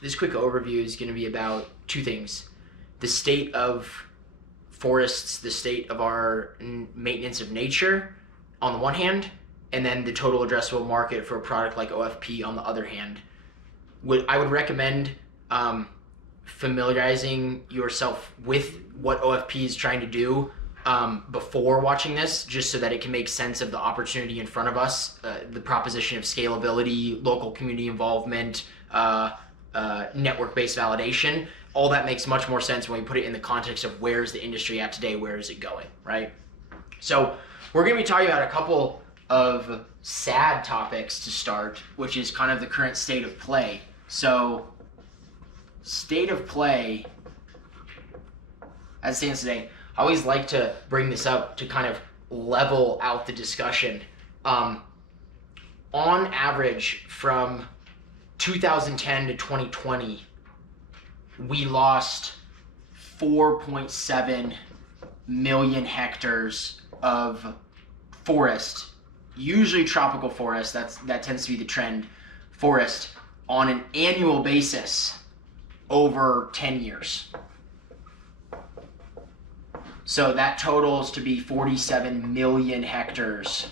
This quick overview is going to be about two things: the state of forests, the state of our maintenance of nature on the one hand, and then the total addressable market for a product like OFP on the other hand. I would recommend familiarizing yourself with what OFP is trying to do before watching this, just so that it can make sense of the opportunity in front of us, the proposition of scalability, local community involvement, network-based validation. All that makes much more sense when we put it in the context of where's the industry at today, where is it going, right? So we're going to be talking about a couple of sad topics to start, which is kind of the current state of play. So state of play, as it stands today, I always like to bring this up to kind of level out the discussion. On average, from 2010 to 2020, we lost 4.7 million hectares of forest, usually tropical forest, that tends to be the trend, forest, on an annual basis over 10 years. So that totals to be 47 million hectares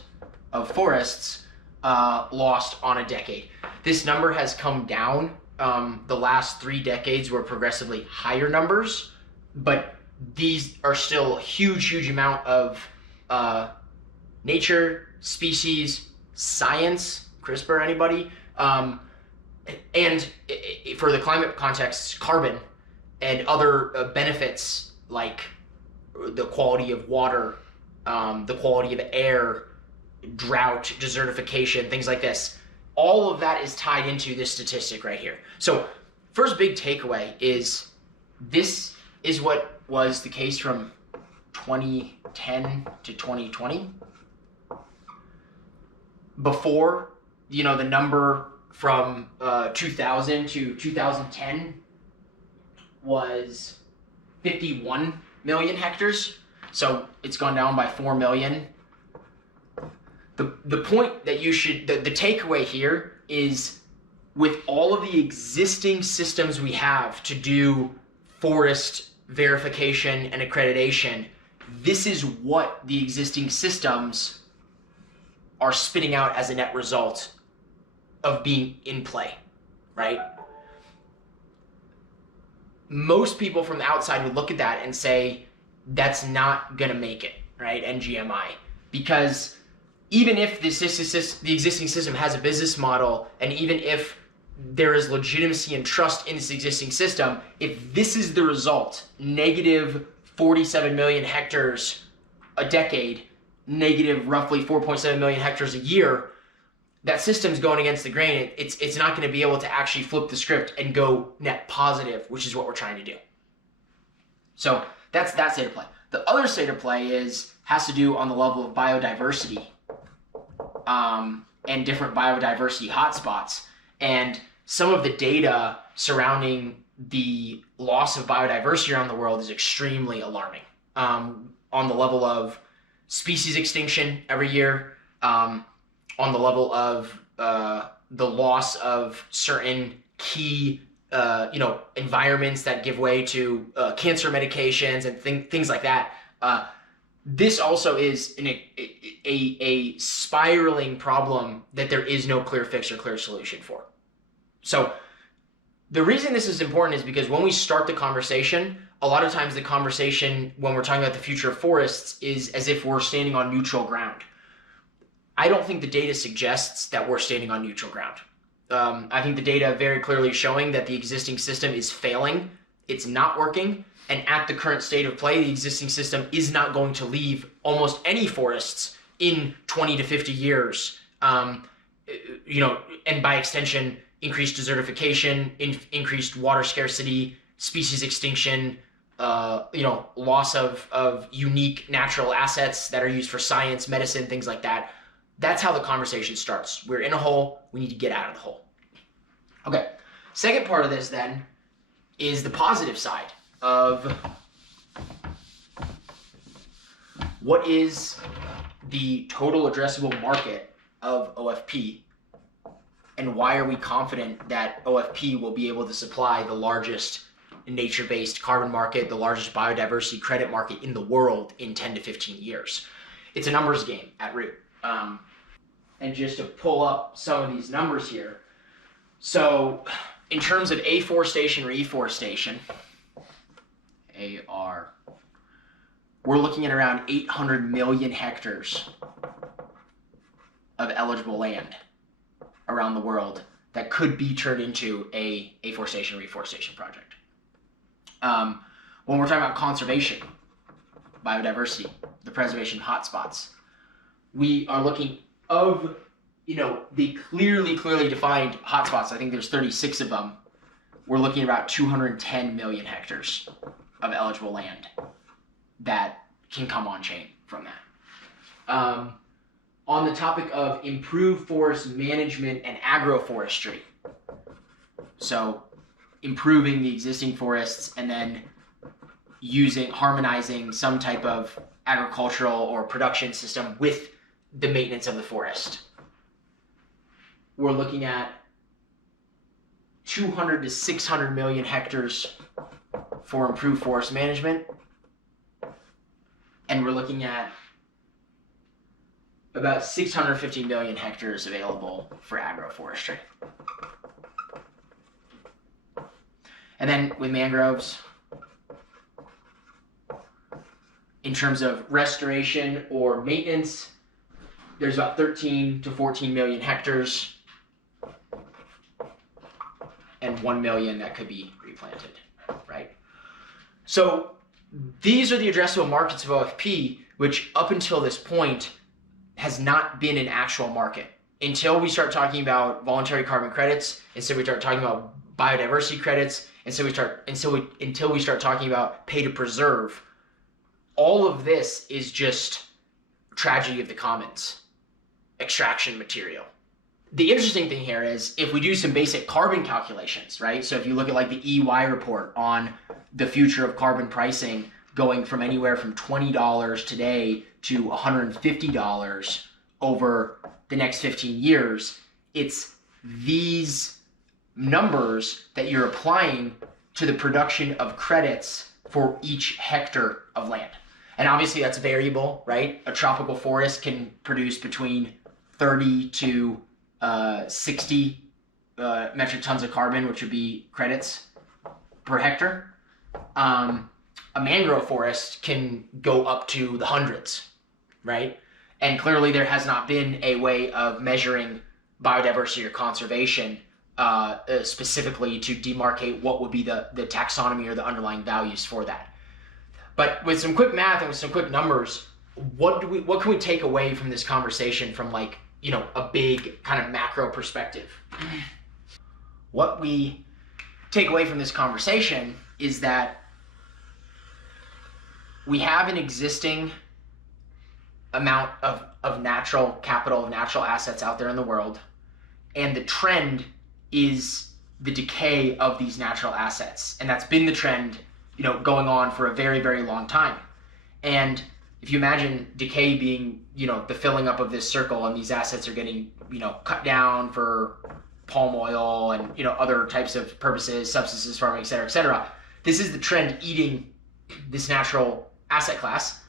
of forests lost on a decade. This number has come down. The last 3 decades were progressively higher numbers, but these are still a huge amount of nature, species, science, CRISPR, anybody, and for the climate context, carbon and other benefits like the quality of water, the quality of air, drought, desertification, things like this. All of that is tied into this statistic right here. So first big takeaway is this is what was the case from 2010 to 2020. Before, the number from 2000 to 2010 was 51 million hectares. So it's gone down by 4 million. The point that the takeaway here is, with all of the existing systems we have to do forest verification and accreditation, this is what the existing systems are spitting out as a net result of being in play, right? Most people from the outside would look at that and say, that's not gonna make it, right, NGMI, because even if the existing system has a business model, and even if there is legitimacy and trust in this existing system, if this is the result, negative 47 million hectares a decade, negative roughly 4.7 million hectares a year, that system's going against the grain. It's not going to be able to actually flip the script and go net positive, which is what we're trying to do. So that's that state of play. The other state of play has to do on the level of biodiversity, and different biodiversity hotspots. And some of the data surrounding the loss of biodiversity around the world is extremely alarming. On the level of species extinction every year, on the level of the loss of certain key environments that give way to cancer medications and things like that. This also is a spiraling problem that there is no clear fix or clear solution for. So the reason this is important is because when we start the conversation, a lot of times the conversation when we're talking about the future of forests is as if we're standing on neutral ground. I don't think the data suggests that we're standing on neutral ground. I think the data very clearly showing that the existing system is failing. It's not working. And at the current state of play, the existing system is not going to leave almost any forests in 20 to 50 years. And by extension, increased desertification, increased water scarcity, species extinction, loss of unique natural assets that are used for science, medicine, things like that. That's how the conversation starts. We're in a hole. We need to get out of the hole. Okay. Second part of this then is the positive side of what is the total addressable market of OFP and why are we confident that OFP will be able to supply the largest nature-based carbon market, the largest biodiversity credit market in the world in 10 to 15 years? It's a numbers game at root. And just to pull up some of these numbers here. So in terms of afforestation or reforestation, AR, we're looking at around 800 million hectares of eligible land around the world that could be turned into a afforestation or reforestation project. When we're talking about conservation, biodiversity, the preservation hotspots, we are looking of, the clearly defined hotspots. I think there's 36 of them. We're looking at about 210 million hectares of eligible land that can come on chain from that. On the topic of improved forest management and agroforestry, so improving the existing forests and then harmonizing some type of agricultural or production system with the maintenance of the forest. We're looking at 200 to 600 million hectares for improved forest management. And we're looking at about 650 million hectares available for agroforestry. And then with mangroves, in terms of restoration or maintenance, there's about 13 to 14 million hectares and 1 million that could be replanted, right? So these are the addressable markets of OFP, which up until this point has not been an actual market. Until we start talking about voluntary carbon credits, until we start talking about biodiversity credits, until we start talking about pay to preserve, all of this is just tragedy of the commons, extraction material. The interesting thing here is if we do some basic carbon calculations, right? So if you look at like the EY report on the future of carbon pricing going from anywhere from $20 today to $150 over the next 15 years, it's these numbers that you're applying to the production of credits for each hectare of land. And obviously that's variable, right? A tropical forest can produce between 30 to 60 metric tons of carbon, which would be credits per hectare. A mangrove forest can go up to the hundreds, right? And clearly there has not been a way of measuring biodiversity or conservation specifically to demarcate what would be the taxonomy or the underlying values for that. But with some quick math and with some quick numbers, what can we take away from this conversation from like, a big kind of macro perspective? What we take away from this conversation is that we have an existing amount of natural capital, of natural assets out there in the world, and the trend is the decay of these natural assets. And that's been the trend, going on for a very, very long time. And if you imagine decay being, the filling up of this circle, and these assets are getting, cut down for palm oil and, other types of purposes, substances, farming, et cetera, this is the trend eating this natural asset class.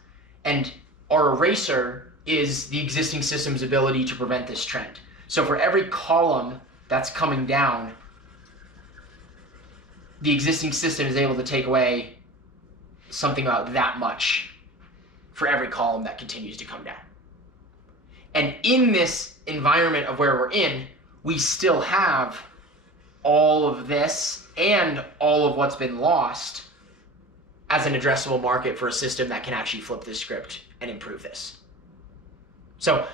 And our eraser is the existing system's ability to prevent this trend. So for every column that's coming down, the existing system is able to take away something about that much for every column that continues to come down. And in this environment of where we're in, we still have all of this and all of what's been lost as an addressable market for a system that can actually flip this script and improve this. So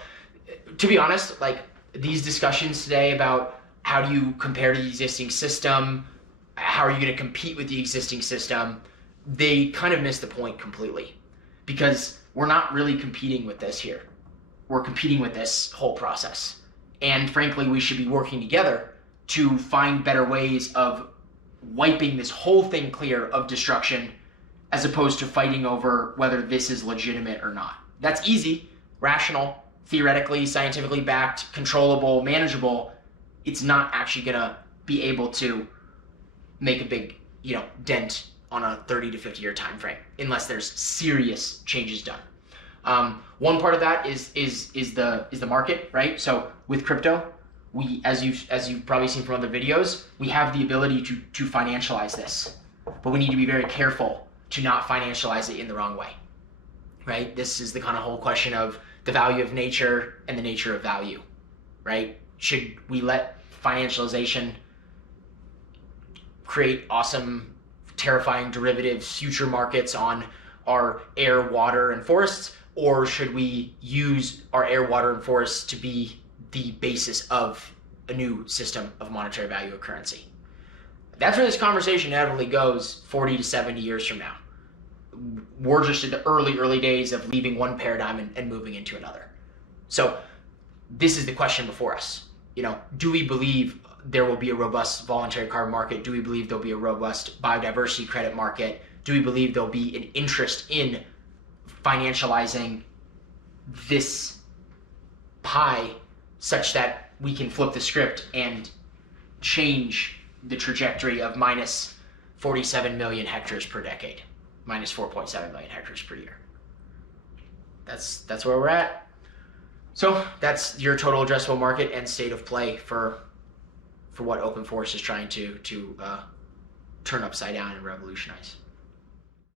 to be honest, like these discussions today about how do you compare to the existing system, how are you going to compete with the existing system, they kind of miss the point completely, because we're not really competing with this here. We're competing with this whole process. And frankly, we should be working together to find better ways of wiping this whole thing clear of destruction, as opposed to fighting over whether this is legitimate or not. That's easy, rational, theoretically, scientifically backed, controllable, manageable. it's not actually going to be able to make a big, dent on a 30 to 50 year time frame unless there's serious changes done. One part of that is the market, right? So with crypto, we, as you've probably seen from other videos, we have the ability to financialize this, but we need to be very careful to not financialize it in the wrong way, right? This is the kind of whole question of the value of nature and the nature of value, right? Should we let financialization create awesome, terrifying derivatives, future markets on our air, water, and forests, or should we use our air, water, and forests to be the basis of a new system of monetary value of currency? That's where this conversation inevitably goes 40 to 70 years from now. We're just in the early days of leaving one paradigm and moving into another. So this is the question before us. Do we believe there will be a robust voluntary carbon market? Do we believe there'll be a robust biodiversity credit market? Do we believe there'll be an interest in financializing this pie such that we can flip the script and change the trajectory of minus 47 million hectares per decade, minus 4.7 million hectares per year? That's where we're at. So that's your total addressable market and state of play for what open forest is trying to turn upside down and revolutionize.